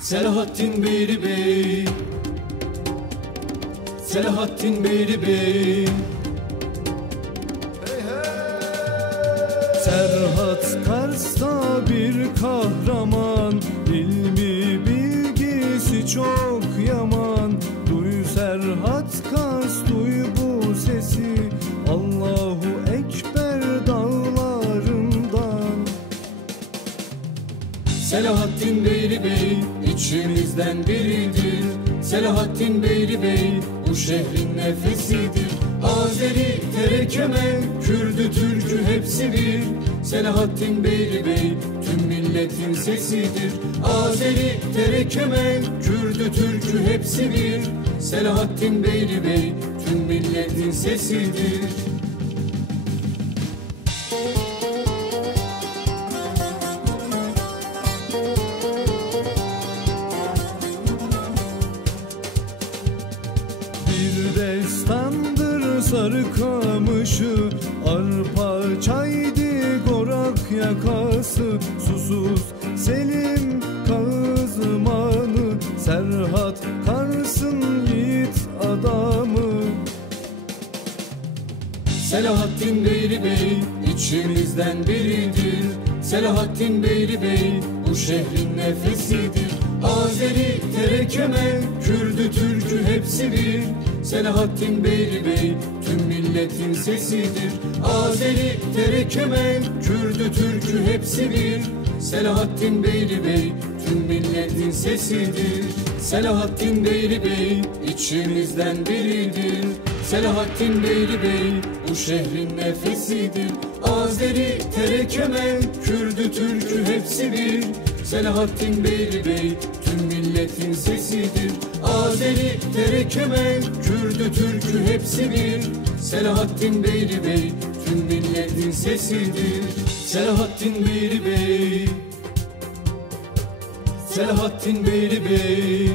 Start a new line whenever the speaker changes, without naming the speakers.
Selahattin Beyli Bey. Selahattin Beyli Bey. Serhat Kars'ta bir kahraman. İlmi bilgisi çok yaman. Duy Serhat Kars duy bu sesi. Allahu Ekber dağlarından. Selahattin Beyli Bey içimizden biridir. Selahattin Beyli Bey bu şehrin nefesidir. Azeri, Terekeme, Kürdü, Türkü hepsi bir Selahattin Beyli Bey tüm milletin sesidir. Azeri, Terekeme, Kürdü, Türkü hepsi bir Selahattin Beyli Bey tüm milletin sesidir Bir destandır sarı kamışı Arpa çaydı gorak yakası Susuz Selim Kazmanı Serhat Kars'ın yiğit adamı. Selahattin Beyli Bey içimizden biridir. Selahattin Beyli Bey bu şehrin nefesidir. Azeri, Terekeme, bir Selahattin Beyli Bey tüm milletin sesidir. Azeri, Terekeme, Kürdü, Türkü hepsi bir. Selahattin Beyli Bey tüm milletin sesidir. Selahattin Beyli Bey içimizden biridir. Selahattin Beyli Bey bu şehrin nefesidir. Azeri, Terekeme, Kürdü, Türkü hepsi bir. Selahattin Beyli Bey milletin sesidir. Azeri, Terekeme, Kürdü, Türkü hepsi bir. Selahattin Beyli Bey tüm milletin sesidir. Selahattin Beyli Bey. Selahattin Beyli Bey